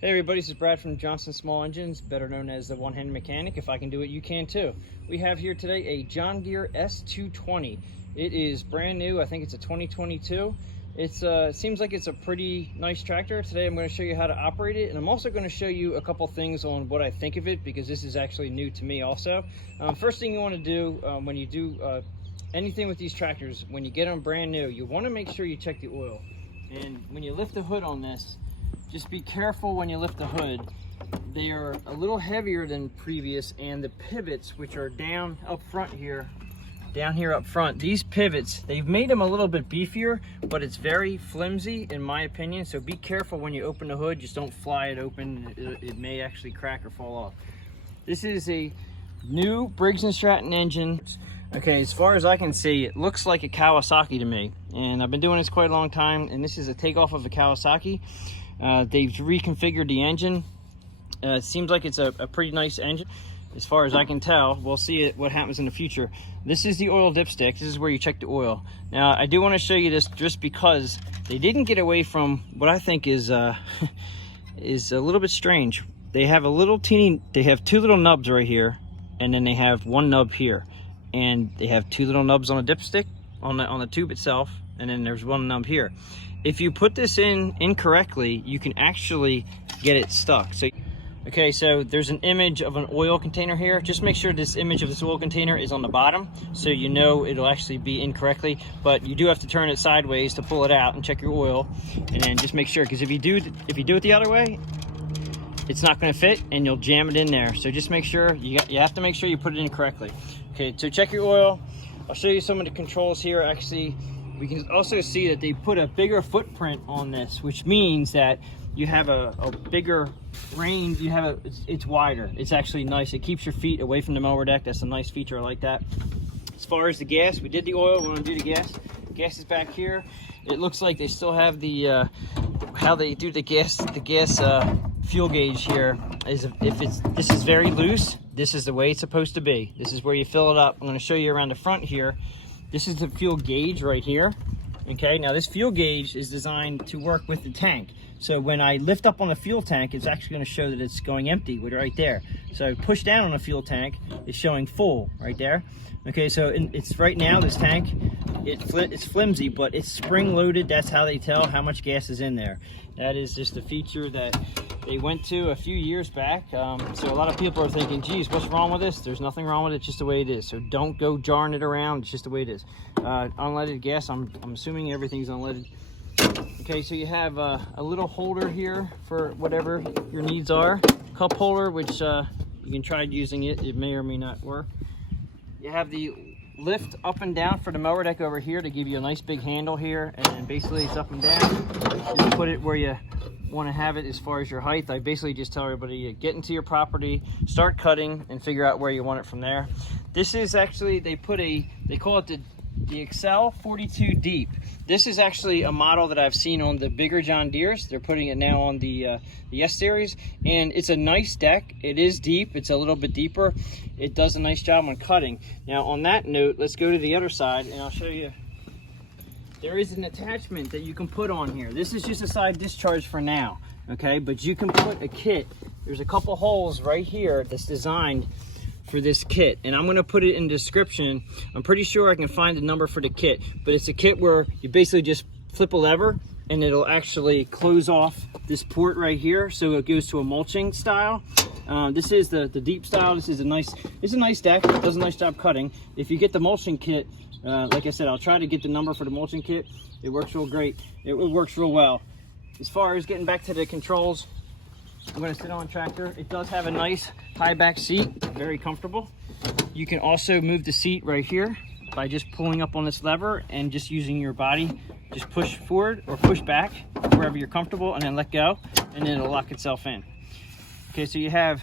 Hey everybody, this is Brad from Johnson Small Engines, better known as the One-Handed Mechanic. If I can do it, you can too. We have here today a John Deere S220. It is brand new. I think it's a 2022. It seems like it's a pretty nice tractor. Today I'm going to show you how to operate it, and I'm also going to show you a couple things on what I think of it, because this is actually new to me also. First thing you want to do when you do anything with these tractors, when you get them brand new, you want to make sure you check the oil. And when you lift the hood on this, just be careful when you lift the hood. They are a little heavier than previous, and the pivots, which are down up front here, down here up front, these pivots, they've made them a little bit beefier, but it's very flimsy in my opinion. So be careful when you open the hood, just don't fly it open. It may actually crack or fall off. This is a new Briggs and Stratton engine. Okay, as far as I can see, it looks like a Kawasaki to me, and I've been doing this quite a long time, and this is a takeoff of a Kawasaki. They've reconfigured the engine. It seems like it's a pretty nice engine as far as I can tell. We'll see what happens in the future. This is the oil dipstick. This is where you check the oil. Now I do want to show you this just because they didn't get away from what I think is a little bit strange. They have they have two little nubs right here, and then they have one nub here, and they have two little nubs on a dipstick on the tube itself, and then there's one nub here. If you put this in incorrectly, you can actually get it stuck. Okay, so there's an image of an oil container here. Just make sure this image of this oil container is on the bottom, so you know it'll actually be incorrectly. But you do have to turn it sideways to pull it out and check your oil, and then just make sure, because if you do it the other way, it's not going to fit and you'll jam it in there. So just make sure you have to make sure you put it in correctly. Okay, so check your oil. I'll show you some of the controls here. Actually, we can also see that they put a bigger footprint on this, which means that you have a bigger range. It's wider. It's actually nice. It keeps your feet away from the mower deck. That's a nice feature. I like that. As far as the gas, we did the oil. We want to do the gas. Gas is back here. It looks like they still have the how they do the gas fuel gauge here. This is very loose. This is the way it's supposed to be. This is where you fill it up. I'm going to show you around the front here. This is the fuel gauge right here. Okay, now this fuel gauge is designed to work with the tank. So when I lift up on the fuel tank, it's actually going to show that it's going empty right there. So push down on the fuel tank, it's showing full right there. Okay, so it's right now, this tank, it's flimsy, but it's spring loaded. That's how they tell how much gas is in there. That is just a feature that they went to a few years back. So a lot of people are thinking, geez, what's wrong with this? There's nothing wrong with it, just the way it is. So don't go jarring it around, it's just the way it is. Unleaded gas, I'm assuming everything's unleaded. Okay, so you have a little holder here for whatever your needs are. Cup holder, which you can try using it. It may or may not work. You have the lift up and down for the mower deck over here to give you a nice big handle here, and basically it's up and down. Just put it where you want to have it as far as your height. I basically just tell everybody, get into your property, start cutting, and figure out where you want it from there. This is actually, they call it the Accel 42 Deep. This is actually a model that I've seen on the bigger John Deeres. They're putting it now on the S series, and it's a nice deck. It is deep. It's a little bit deeper. It does a nice job on cutting. Now on that note, let's go to the other side and I'll show you. There is an attachment that you can put on here. This is just a side discharge for now, okay? But you can put a kit. There's a couple holes right here that's designed for this kit, and I'm going to put it in the description. I'm pretty sure I can find the number for the kit, but it's a kit where you basically just flip a lever and it'll actually close off this port right here, so it goes to a mulching style. This is the deep style. It's a nice deck. It does a nice job cutting. If you get the mulching kit, like I said, I'll try to get the number for the mulching kit. It works real great. It works real well. As far as getting back to the controls, I'm going to sit on a tractor. It does have a nice high back seat, very comfortable. You can also move the seat right here by just pulling up on this lever and just using your body. Just push forward or push back wherever you're comfortable, and then let go, and then it'll lock itself in. Okay, so you have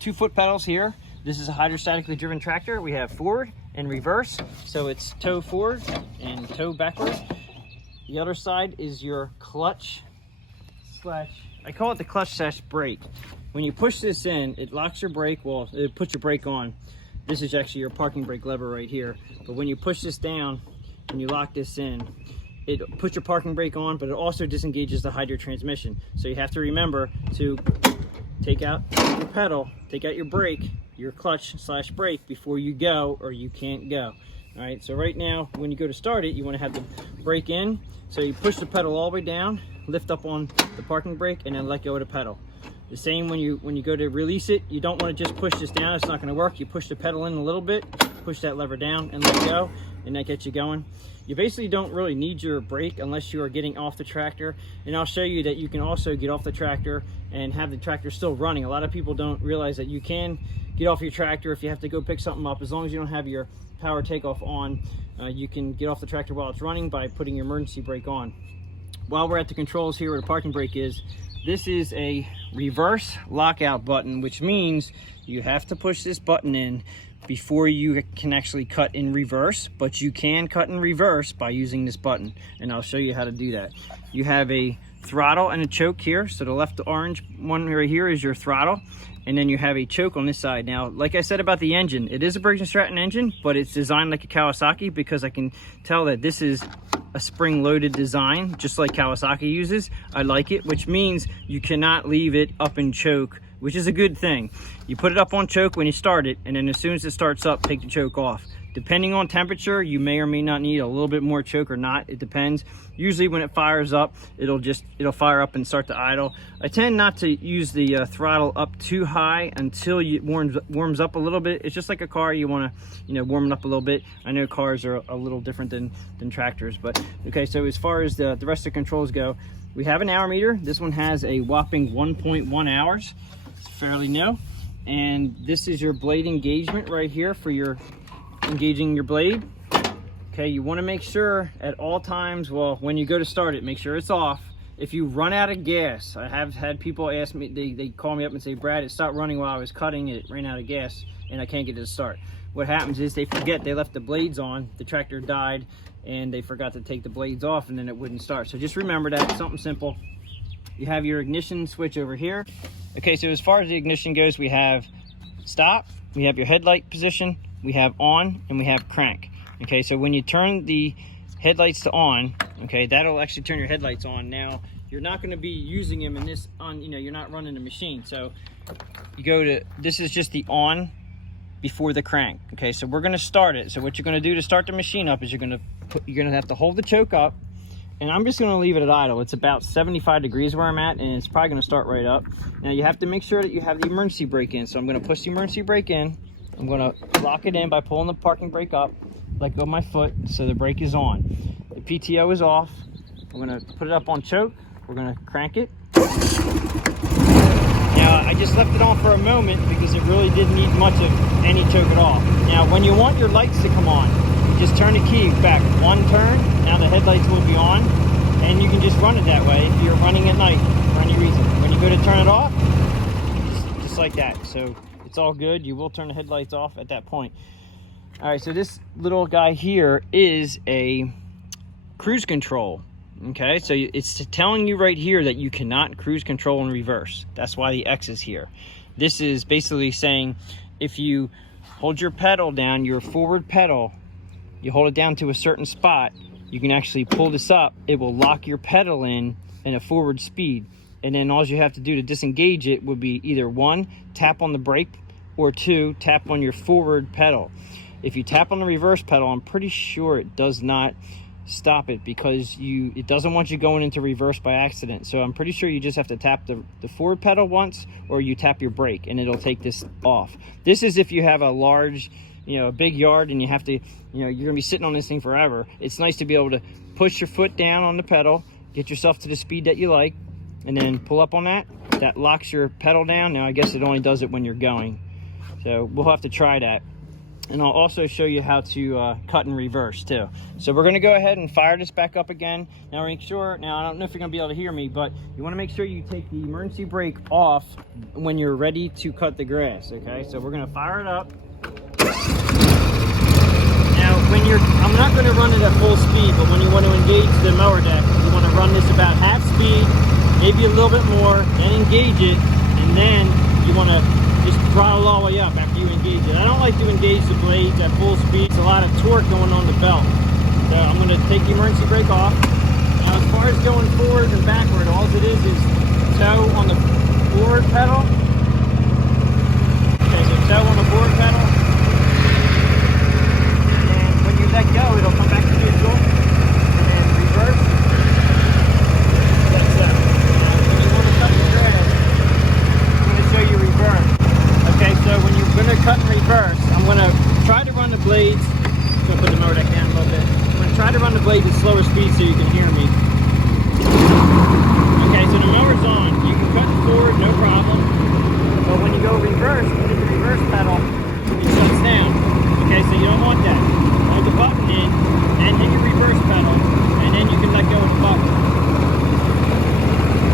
2 foot pedals here. This is a hydrostatically driven tractor. We have forward and reverse, so it's toe forward and toe backwards. The other side is your clutch slash, I call it the clutch slash brake. When you push this in, it locks your brake. Well, it puts your brake on. This is actually your parking brake lever right here. But when you push this down and you lock this in, it puts your parking brake on, but it also disengages to hide your transmission. So you have to remember to take out your pedal, take out your brake, your clutch / brake before you go, or you can't go. All right, so right now, when you go to start it, you want to have the brake in. So you push the pedal all the way down, lift up on the parking brake, and then let go of the pedal. The same when you go to release it, you don't want to just push this down, it's not going to work. You push the pedal in a little bit, push that lever down and let go, and that gets you going. You basically don't really need your brake unless you are getting off the tractor. And I'll show you that you can also get off the tractor and have the tractor still running. A lot of people don't realize that you can get off your tractor if you have to go pick something up. As long as you don't have your power takeoff on, you can get off the tractor while it's running by putting your emergency brake on. While we're at the controls here where the parking brake is, this is a reverse lockout button, which means you have to push this button in before you can actually cut in reverse, but you can cut in reverse by using this button, and I'll show you how to do that. You have a throttle and a choke here. So the left orange one right here is your throttle, and then you have a choke on this side. Now, like I said about the engine, it is a Briggs & Stratton engine, but it's designed like a Kawasaki because I can tell that this is a spring-loaded design, just like Kawasaki uses. I like it, which means you cannot leave it up in choke, which is a good thing. You put it up on choke when you start it, and then as soon as it starts up, take the choke off. Depending on temperature, you may or may not need a little bit more choke or not. It depends. Usually when it fires up, it'll fire up and start to idle. I tend not to use the throttle up too high until it warms up a little bit. It's just like a car. You want to, warm it up a little bit. I know cars are a little different than tractors, but okay. So as far as the rest of the controls go, we have an hour meter. This one has a whopping 1.1 hours. It's fairly new. And this is your blade engagement right here for your engaging your blade. Okay, you want to make sure at all times, well, when you go to start it, make sure it's off. If you run out of gas, I have had people ask me, they call me up and say, Brad, it stopped running while I was cutting, it ran out of gas and I can't get it to start. What happens is they forget they left the blades on, the tractor died, and they forgot to take the blades off, and then it wouldn't start. So just remember that, something simple. You have your ignition switch over here. Okay, so as far as the ignition goes, we have stop, we have your headlight position, we have on, and we have crank. Okay, so when you turn the headlights to on, okay, that'll actually turn your headlights on. Now, you're not going to be using them in this on, you're not running the machine. So you go to, this is just the on before the crank. Okay, so we're going to start it. So what you're going to do to start the machine up is you're going to have to hold the choke up, and I'm just going to leave it at idle. It's about 75 degrees where I'm at, and it's probably going to start right up. Now you have to make sure that you have the emergency brake in. So I'm going to push the emergency brake in. I'm going to lock it in by pulling the parking brake up, let go of my foot, so the brake is on. The PTO is off. I'm going to put it up on choke. We're going to crank it. Now, I just left it on for a moment because it really didn't need much of any choke at all. Now, when you want your lights to come on, you just turn the key back one turn. Now the headlights will be on, and you can just run it that way if you're running at night for any reason. When you go to turn it off, just like that. So it's all good. You will turn the headlights off at that point. All right, so this little guy here is a cruise control. Okay, so it's telling you right here that you cannot cruise control in reverse. That's why the X is here. This is basically saying if you hold your pedal down, your forward pedal, you hold it down to a certain spot, you can actually pull this up. It will lock your pedal in a forward speed. And then all you have to do to disengage it would be either 1, tap on the brake, or 2, tap on your forward pedal. If you tap on the reverse pedal, I'm pretty sure it does not stop it because it doesn't want you going into reverse by accident. So I'm pretty sure you just have to tap the forward pedal once, or you tap your brake and it'll take this off. This is if you have a large, a big yard and you have to, you're gonna be sitting on this thing forever. It's nice to be able to push your foot down on the pedal, get yourself to the speed that you like, and then pull up on that. That locks your pedal down. Now I guess it only does it when you're going. So we'll have to try that. And I'll also show you how to cut in reverse too. So we're gonna go ahead and fire this back up again. Now make sure, I don't know if you're gonna be able to hear me, but you wanna make sure you take the emergency brake off when you're ready to cut the grass, okay? So we're gonna fire it up. Now I'm not gonna run it at full speed, but when you want to engage the mower deck, you wanna run this about half speed, maybe a little bit more, then engage it, and then you wanna just throttle all the way up after you engage it. I don't like to engage the blades at full speed. It's a lot of torque going on the belt. So I'm going to take the emergency brake off. Now, as far as going forward and backward, all it is toe on the forward pedal. Okay, so toe on the forward pedal. And when you let go, it'll come back to neutral. And then reverse. Like so. Now, when you want to cut the grass, I'm going to show you reverse. Okay, so when you're going to cut and reverse, I'm going to try to run the blades. I'm going to put the mower deck down a little bit. I'm going to try to run the blades at slower speed so you can hear me. Okay, so the mower's on. You can cut forward, no problem. But when you go reverse, you hit the reverse pedal, it shuts down. Okay, so you don't want that. Hold the button in, and hit your reverse pedal, and then you can let go of the button.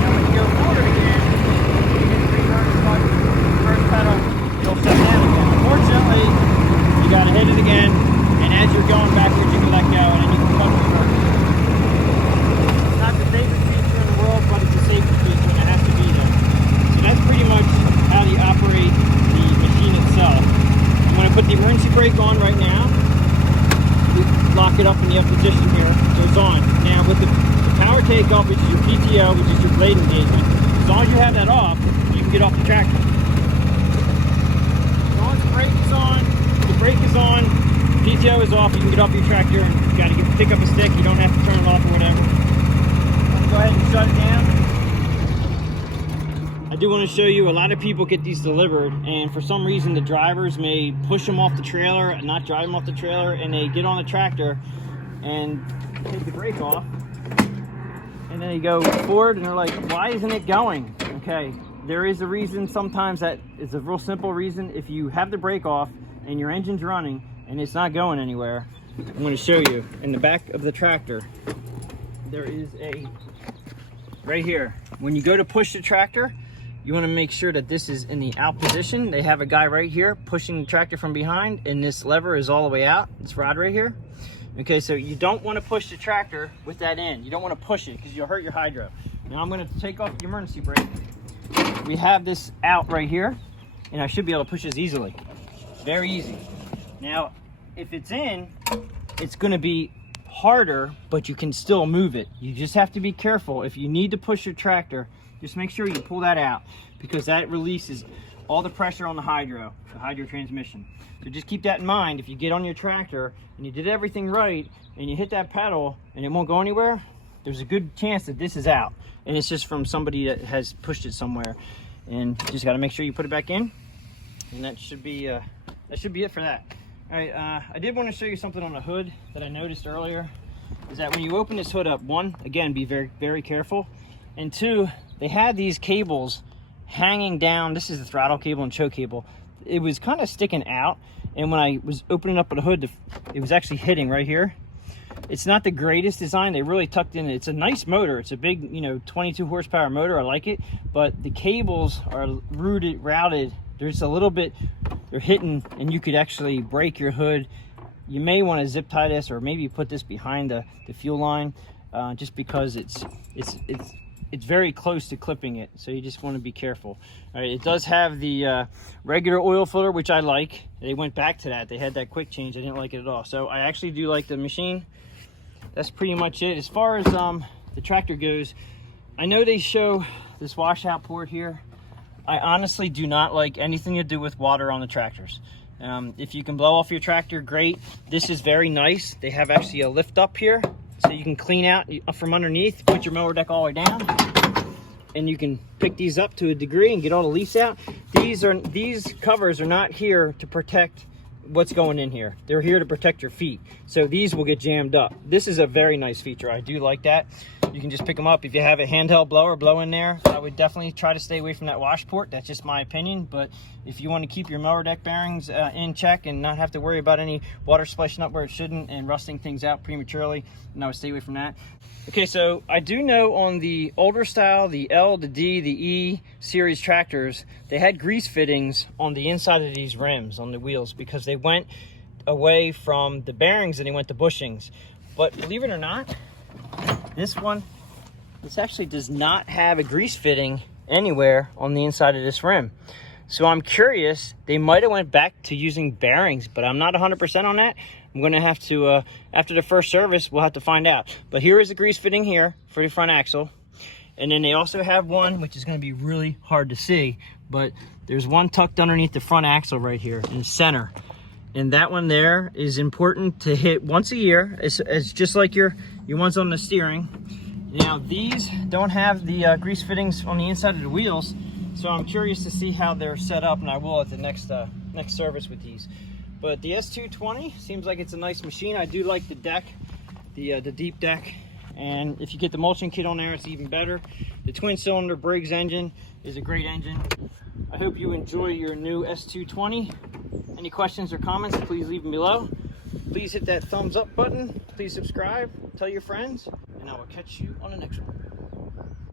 Now when you go forward again, you hit the reverse button, reverse pedal, it'll shut down again. Unfortunately, you gotta hit it again, and as you're going backwards, you can let go, and then you can cut reverse. It's not the favorite feature in the world, but it's a safety feature, and it has to be there. So that's pretty much how you operate the machine itself. I'm going to put the emergency brake on right now. Lock it up in the up position here, so it's on. Now with the power takeoff, which is your PTO, which is your blade engagement, as long as you have that off, you can get off the tractor. As long as the brake is on, PTO is off, you can get off your tractor, and you got to pick up a stick. You don't have to turn it off or whatever. Go ahead and shut it down. I do want to show you, a lot of people get these delivered, and for some reason the drivers may push them off the trailer and not drive them off the trailer, and they get on the tractor and take the brake off, and then they go forward and they're like, why isn't it going? Okay, there is a reason. Sometimes that is a real simple reason. If you have the brake off and your engine's running and it's not going anywhere, I'm going to show you in the back of the tractor. There is a, right here, when you go to push the tractor, you want to make sure that this is in the out position. They have a guy right here pushing the tractor from behind, and this lever is all the way out, this rod right here. Okay, so you don't want to push the tractor with that in. You don't want to push it because you'll hurt your hydro. Now I'm going to take off the emergency brake. We have this out right here, and I should be able to push this easily. Very easy. Now, if it's in, it's going to be harder, but you can still move it. You just have to be careful. If you need to push your tractor, just make sure you pull that out, because that releases all the pressure on the hydro transmission. So just keep that in mind. If you get on your tractor and you did everything right and you hit that pedal and it won't go anywhere, there's a good chance that this is out, and it's just from somebody that has pushed it somewhere. And you just got to make sure you put it back in, and that should be it for that. All right, I did want to show you something on the hood that I noticed earlier, is that when you open this hood up, one, again, be very, very careful, and two, they had these cables hanging down. This is the throttle cable and choke cable. It was kind of sticking out, and when I was opening up the hood, it was actually hitting right here. It's not the greatest design. They really tucked in. It's a nice motor. It's a big, 22 horsepower motor. I like it, but the cables are routed. There's a little bit, they're hitting, and you could actually break your hood. You may want to zip tie this, or maybe put this behind the fuel line, just because it's very close to clipping it, so you just want to be careful. All right, it does have the regular oil filter, which I like. They went back to that. They had that quick change. I didn't like it at all, so I actually do like the machine. That's pretty much it. As far as the tractor goes, I know they show this washout port here. I honestly do not like anything to do with water on the tractors. If you can blow off your tractor, great. This is very nice. They have actually a lift up here, so you can clean out from underneath, put your mower deck all the way down, and you can pick these up to a degree and get all the leaves out. These covers are not here to protect what's going in here. They're here to protect your feet, so these will get jammed up. This is a very nice feature. I do like that. You can just pick them up. If you have a handheld blower, blow in there. I would definitely try to stay away from that wash port. That's just my opinion, but if you want to keep your mower deck bearings in check and not have to worry about any water splashing up where it shouldn't and rusting things out prematurely, then I would stay away from that. Okay, so I do know on the older style, the L, the D, the E series tractors, they had grease fittings on the inside of these rims on the wheels, because they went away from the bearings and they went to bushings. But believe it or not, this actually does not have a grease fitting anywhere on the inside of this rim. So I'm curious, they might have went back to using bearings, but I'm not 100% on that. I'm gonna have to, after the first service, we'll have to find out. But here is the grease fitting here for the front axle. And then they also have one, which is gonna be really hard to see, but there's one tucked underneath the front axle right here in the center. And that one there is important to hit once a year. It's just like your ones on the steering. Now these don't have the grease fittings on the inside of the wheels, so I'm curious to see how they're set up, and I will at the next service with these. But the S220 seems like it's a nice machine. I do like the deck, the deep deck, and if you get the mulching kit on there, it's even better. The twin cylinder Briggs engine is a great engine. I hope you enjoy your new S220. Any questions or comments, please leave them below. Please hit that thumbs up button. Please subscribe, tell your friends, and I will catch you on the next one.